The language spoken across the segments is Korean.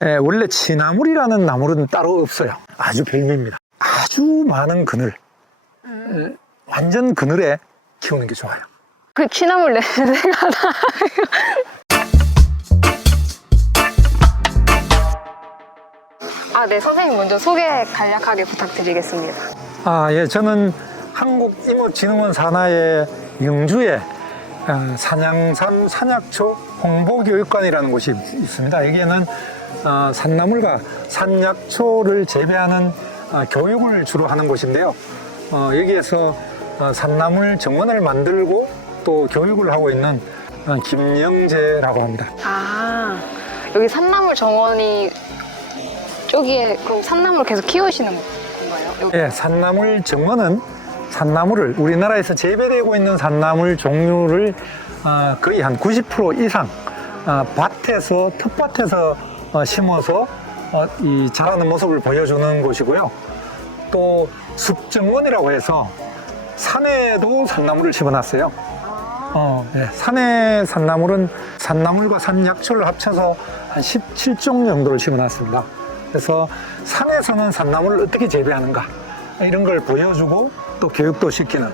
원래 취나물이라는 나물은 따로 없어요. 아주 별미입니다. 아주 많은 그늘, 완전 그늘에 키우는 게 좋아요. 그 취나물 냄새가 나. 아, 네, 선생님 먼저 소개 간략하게 부탁드리겠습니다. 예, 저는 한국임업진흥원 산하의 영주에 산양산 산약초 홍보교육관이라는 곳이 있습니다. 여기에는 산나물과 산약초를 재배하는 교육을 주로 하는 곳인데요. 여기에서 산나물 정원을 만들고 또 교육을 하고 있는 김영재라고 합니다. 아, 여기 산나물 정원이 저기에 그럼 산나물 계속 키우시는 건가요? 여기? 예, 산나물 정원은 산나물을 우리나라에서 재배되고 있는 산나물 종류를 거의 한 90% 이상 밭에서 텃밭에서 심어서 이 자라는 모습을 보여주는 곳이고요. 또 숲정원이라고 해서 산에도 산나물을 심어놨어요. 예, 산의 산나물은 산나물과 산약초를 합쳐서 한 17종 정도를 심어놨습니다. 그래서 산에서는 산나물을 어떻게 재배하는가 이런 걸 보여주고 또 교육도 시키는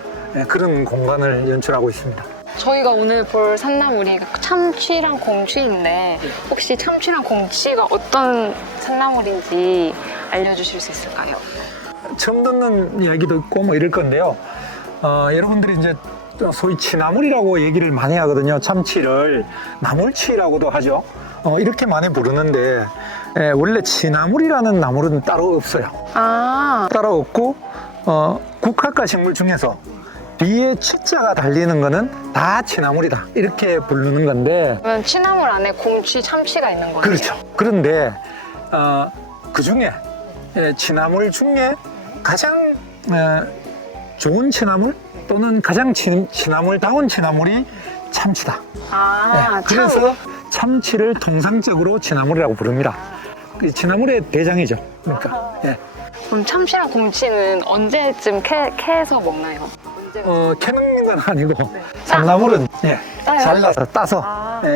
그런 공간을 연출하고 있습니다. 저희가 오늘 볼 산나물이 참치랑 곰치인데 혹시 참치랑 곰치가 어떤 산나물인지 알려주실 수 있을까요? 처음 듣는 이야기도 있고 뭐 이럴 건데요. 여러분들이 이제 소위 취나물이라고 얘기를 많이 하거든요. 참치를 나물치라고도 하죠. 이렇게 많이 부르는데 원래 취나물이라는 나물은 따로 없어요. 따로 없고 국화과 식물 중에서 뒤에 취자가 달리는 거는 다 취나물이다 이렇게 부르는 건데, 그러면 취나물 안에 곰치, 참치가 있는 거예요? 그렇죠. 그런데 그 중에 취나물 중에 가장 좋은 취나물 또는 가장 취나물다운 취나물이 참치다. 그래서 참치를 통상적으로 취나물이라고 부릅니다. 취나물의 대장이죠. 그러니까. 그럼 참치랑 곰치는 언제쯤 캐서 먹나요? 캐는 건 아니고 산나물은 잘라서 따서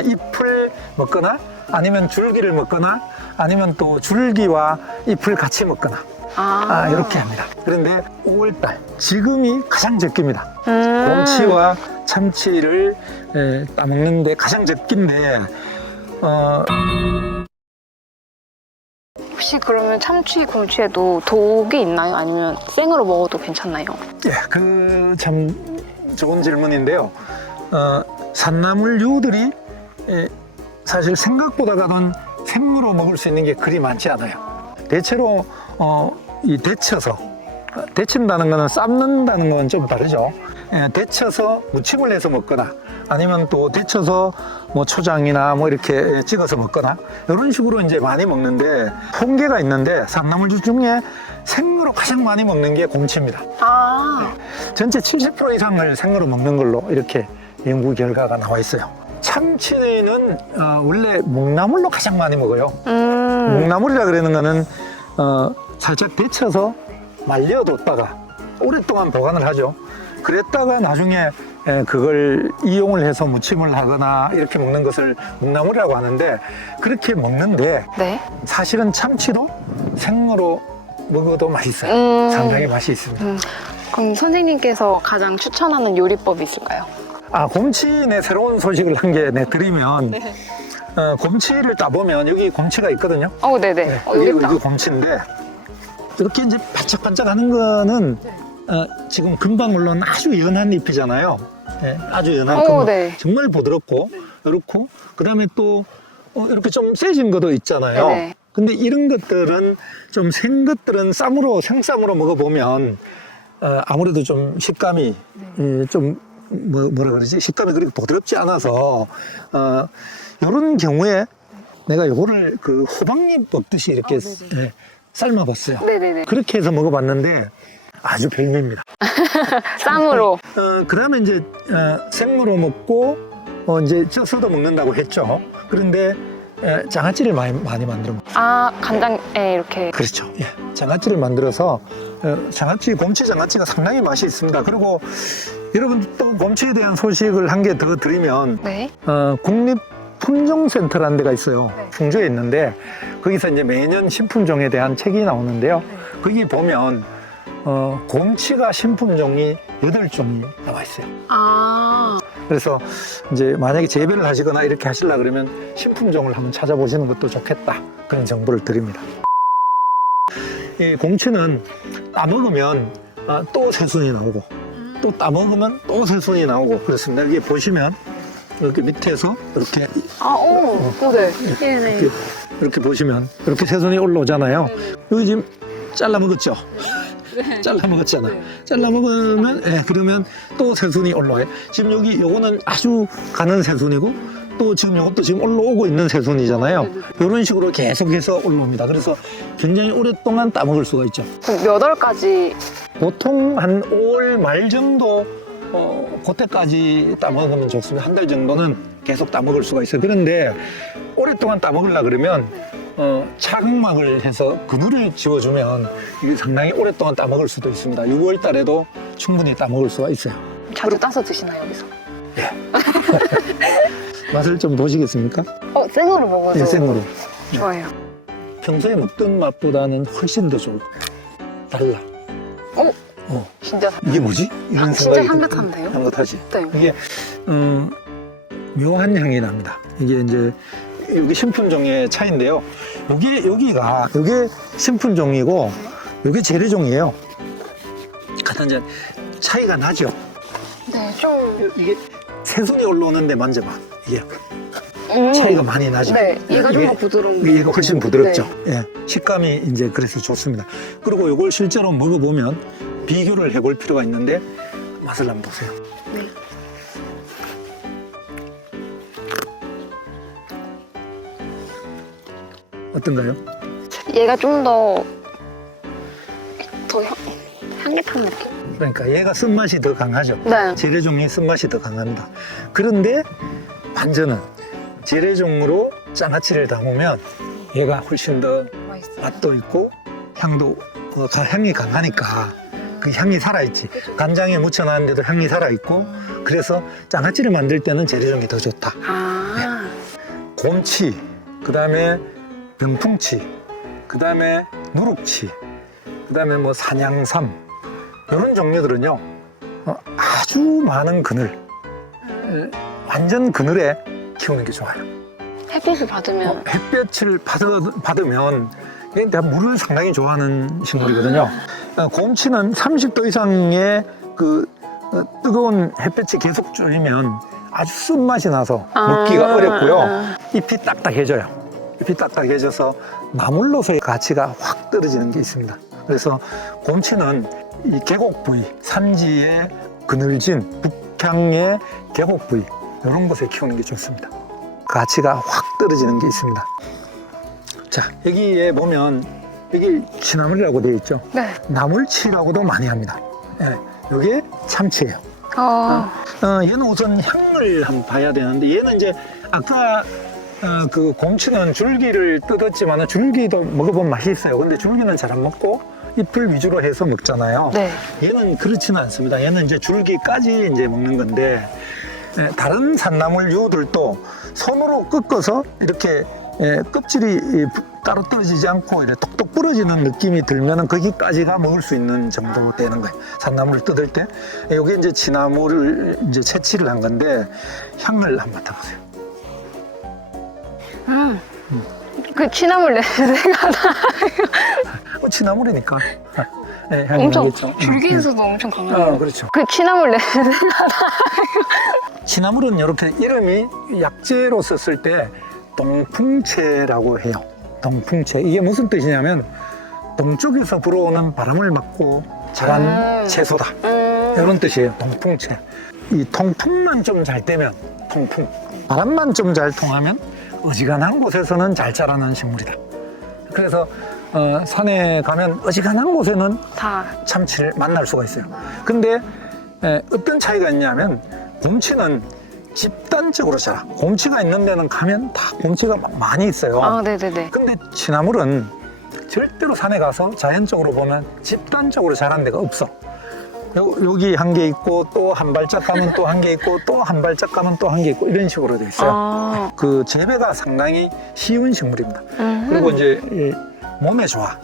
잎을 먹거나 아니면 줄기를 먹거나 아니면 또 줄기와 잎을 같이 먹거나 이렇게 합니다. 그런데 5월달 지금이 가장 적깁니다. 곰치와 참치를 따먹는데 가장 적긴데 혹시 그러면 참치, 곰치에도 독이 있나요? 아니면 생으로 먹어도 괜찮나요? 그 참 좋은 질문인데요. 산나물류들이 사실 생각보다는 생으로 먹을 수 있는 게 그리 많지 않아요. 대체로 이 데친다는 거는 삶는다는 건 좀 다르죠. 데쳐서 무침을 해서 먹거나 아니면 또 데쳐서 뭐 초장이나 뭐 이렇게 찍어서 먹거나 이런 식으로 이제 많이 먹는데, 통계가 있는데 산나물류 중에 생으로 가장 많이 먹는 게 곰치입니다. 전체 70% 이상을 생으로 먹는 걸로 이렇게 연구 결과가 나와 있어요. 참치는 원래 묵나물로 가장 많이 먹어요. 묵나물이라 그러는 거는 살짝 데쳐서 말려뒀다가 오랫동안 보관을 하죠. 그랬다가 나중에 그걸 이용을 해서 무침을 하거나 이렇게 먹는 것을 묵나물이라고 하는데, 그렇게 먹는데 사실은 참치도 생으로 먹어도 맛있어요. 상당히 맛이 있습니다. 그럼 선생님께서 가장 추천하는 요리법이 있을까요? 곰치 새로운 소식을 한 개 드리면 곰치를 따보면 여기 곰치가 있거든요. 네네. 여기 곰치인데 이렇게 이제 반짝반짝 하는 거는 지금 금방 올라온 아주 연한 잎이잖아요. 아주 연한 정말 부드럽고 이렇고, 그 다음에 또 이렇게 좀 세진 것도 있잖아요. 근데 이런 것들은 좀 생 것들은 생쌈으로 먹어보면 아무래도 좀 식감이 좀 뭐라 그러지? 식감이 그렇게 부드럽지 않아서 이런 경우에 내가 이거를 그 호박잎 먹듯이 이렇게 삶아봤어요. 그렇게 해서 먹어봤는데 아주 별미입니다. 쌈으로. 그 다음에 이제 생으로 먹고 이제 쪄서도 먹는다고 했죠. 그런데 장아찌를 많이 만들어 먹어요. 간장에 이렇게. 그렇죠. 장아찌를 만들어서 곰치 장아찌가 상당히 맛이 있습니다. 그리고 여러분 또 곰치에 대한 소식을 한 개 더 드리면 품종센터라는 데가 있어요. 네. 충주에 있는데 거기서 이제 매년 신품종에 대한 책이 나오는데요. 거기 보면 곰치가 신품종이 8종이 나와 있어요. 아, 그래서 이제 만약에 재배를 하시거나 이렇게 하시려 그러면 신품종을 한번 찾아보시는 것도 좋겠다. 그런 정보를 드립니다. 이 곰치는 따먹으면 또 새순이 나오고 또 따먹으면 또 새순이 나오고 그렇습니다. 여기 보시면 이렇게 밑에서 이렇게 네. 네네. 이렇게 보시면 이렇게 새순이 올라오잖아요. 여기 지금 잘라 먹었죠? 잘라 먹었잖아. 잘라 먹으면 그러면 또 새순이 올라와요. 지금 여기 요거는 아주 가는 새순이고 또 지금 이것도 지금 올라오고 있는 새순이잖아요. 이런 식으로 계속해서 올라옵니다. 그래서 굉장히 오랫동안 따먹을 수가 있죠. 그럼 몇 월까지? 보통 한 5월 말 정도 그때까지 따먹으면 좋습니다. 한 달 정도는 계속 따먹을 수가 있어요. 그런데 오랫동안 따먹으려 그러면 차각막을 해서 그늘을 지워주면 이게 상당히 오랫동안 따먹을 수도 있습니다. 6월 달에도 충분히 따먹을 수가 있어요. 자주 따서 드시나요, 여기서? 맛을 좀 보시겠습니까? 생으로 먹어도 네, 생으로. 좋아요. 평소에 먹던 맛보다는 훨씬 더 좋을 거예요. 달라. 진짜 이게 뭐지? 이런 진짜 생각이 향긋한데요? 향긋하지? 네. 이게 묘한 향이 납니다. 이게 이제 여기 신품종의 차이인데요. 여기가 신품종이고 여기 재래종이에요. 가장 이제 차이가 나죠. 네, 좀. 이게 새순이 올라오는데 만져봐. 이게 차이가 많이 나죠. 네, 얘가 좀 더 부드러운 게. 얘가 훨씬 부드럽죠. 예, 식감이 이제 그래서 좋습니다. 그리고 이걸 실제로 먹어보면 비교를 해볼 필요가 있는데 맛을 한번 보세요. 네. 어떤가요? 얘가 좀 더 향긋한 느낌? 그러니까 얘가 쓴맛이 더 강하죠. 네. 재래종이 쓴맛이 더 강합니다. 그런데 반전은 재래종으로 장아찌를 담으면 얘가 훨씬 더 맛있어요. 맛도 있고 향도 향이 강하니까 그 향이 살아있지. 간장에 묻혀놨는데도 향이 살아있고 그래서 장아찌를 만들 때는 재래종이 더 좋다. 아, 곰치, 그 다음에 병풍치, 그 다음에 누룩치, 그 다음에 뭐 산양삼 이런 종류들은요 아주 많은 그늘, 완전 그늘에 키우는 게 좋아요. 햇빛을 받으면. 햇볕을 받으면 이게 다 물을 상당히 좋아하는 식물이거든요. 곰치는 30도 이상의 뜨거운 햇볕이 계속 쬐면 아주 쓴맛이 나서 먹기가 어렵고요. 잎이 딱딱해져요. 잎이 딱딱해져서 나물로서의 가치가 확 떨어지는 게 있습니다. 그래서 곰치는 이 계곡 부위, 산지의 그늘진 북향의 계곡 부위 이런 곳에 키우는 게 좋습니다. 가치가 확 떨어지는 게 있습니다. 자, 여기에 보면 여기 취나물이라고 되어 있죠. 네. 나물치라고도 많이 합니다. 이게 참치예요. 얘는 우선 향을 한번 봐야 되는데 얘는 이제 아까 그 곰치는 줄기를 뜯었지만 줄기도 먹어보면 맛이 있어요. 근데 줄기는 잘 안 먹고 잎을 위주로 해서 먹잖아요. 네. 얘는 그렇지는 않습니다. 얘는 이제 줄기까지 이제 먹는 건데 다른 산나물류들도 손으로 꺾어서 이렇게 껍질이 따로 떨어지지 않고 이렇게 톡톡 부러지는 느낌이 들면은 거기까지가 먹을 수 있는 정도 되는 거예요. 산나물을 뜯을 때 여기 이제 취나물을 이제 채취를 한 건데 향을 한번 맡아보세요. 그 취나물 냄새가 나. 취나물이니까 향이 엄청 나겠죠. 줄기에서도 엄청 강해요. 그렇죠. 그 취나물 냄새가 나. 취나물은 이렇게 이름이 약재로 썼을 때 동풍채라고 해요. 동풍채. 이게 무슨 뜻이냐면 동쪽에서 불어오는 바람을 막고 자란 채소다. 이런 뜻이에요. 동풍채. 이 통풍만 좀 잘 되면 통풍. 바람만 좀 잘 통하면 어지간한 곳에서는 잘 자라는 식물이다. 그래서 산에 가면 어지간한 곳에는 다. 참치를 만날 수가 있어요. 근데 어떤 차이가 있냐면 곰치는 집단적으로 자라. 곰치가 있는 데는 가면 다 곰치가 많이 있어요. 아, 네네네. 근데 취나물은 절대로 산에 가서 자연적으로 보면 집단적으로 자란 데가 없어. 여기 한 개 있고 또 한 발짝 가면 또 한 개 있고 또 한 발짝 가면 또 한 개 있고 이런 식으로 돼 있어요. 아, 그 재배가 상당히 쉬운 식물입니다. 그리고 이제 이 몸에 좋아.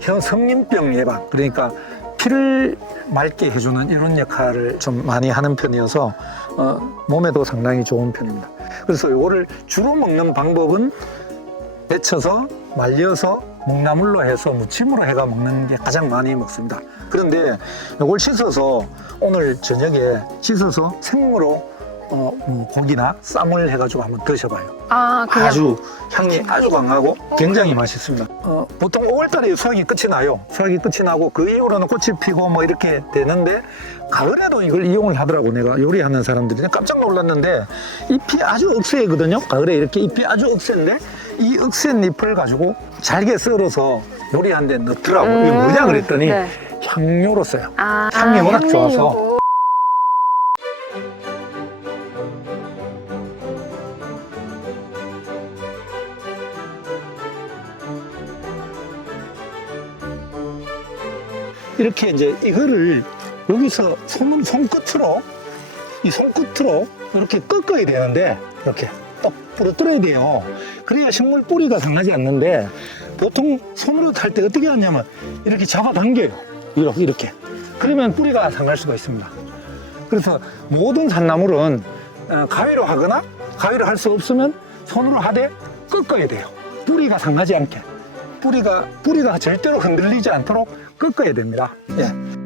혀 성인병 예방, 그러니까 피를 맑게 해주는 이런 역할을 좀 많이 하는 편이어서 몸에도 상당히 좋은 편입니다. 그래서 이거를 주로 먹는 방법은 데쳐서 말려서 묵나물로 해서 무침으로 해가 먹는 게 가장 많이 먹습니다. 그런데 이걸 씻어서 오늘 저녁에 씻어서 생으로 고기나 쌈을 해가지고 한번 드셔봐요. 아, 그냥. 아주 향이 아주 강하고 굉장히 맛있습니다. 보통 5월달에 수확이 끝이 나요. 수확이 끝이 나고 그 이후로는 꽃이 피고 뭐 이렇게 되는데 가을에도 이걸 이용을 하더라고. 내가 요리하는 사람들이 깜짝 놀랐는데 잎이 아주 억세거든요. 가을에 이렇게 잎이 아주 억세인데 이 억센 잎을 가지고 잘게 썰어서 요리하는 데 넣더라고. 이게 뭐냐 그랬더니 네. 향료로 써요. 아, 향이 워낙 좋아서. 향미로. 이렇게 이제 이거를 여기서 손끝으로 이 손끝으로 이렇게 꺾어야 되는데 이렇게 딱 부러뜨려야 돼요. 그래야 식물 뿌리가 상하지 않는데 보통 손으로 탈 때 어떻게 하냐면 이렇게 잡아당겨요. 이렇게. 그러면 뿌리가 상할 수가 있습니다. 그래서 모든 산나물은 가위로 하거나 가위로 할 수 없으면 손으로 하되 꺾어야 돼요. 뿌리가 상하지 않게. 뿌리가 절대로 흔들리지 않도록 꺾어야 됩니다. 예.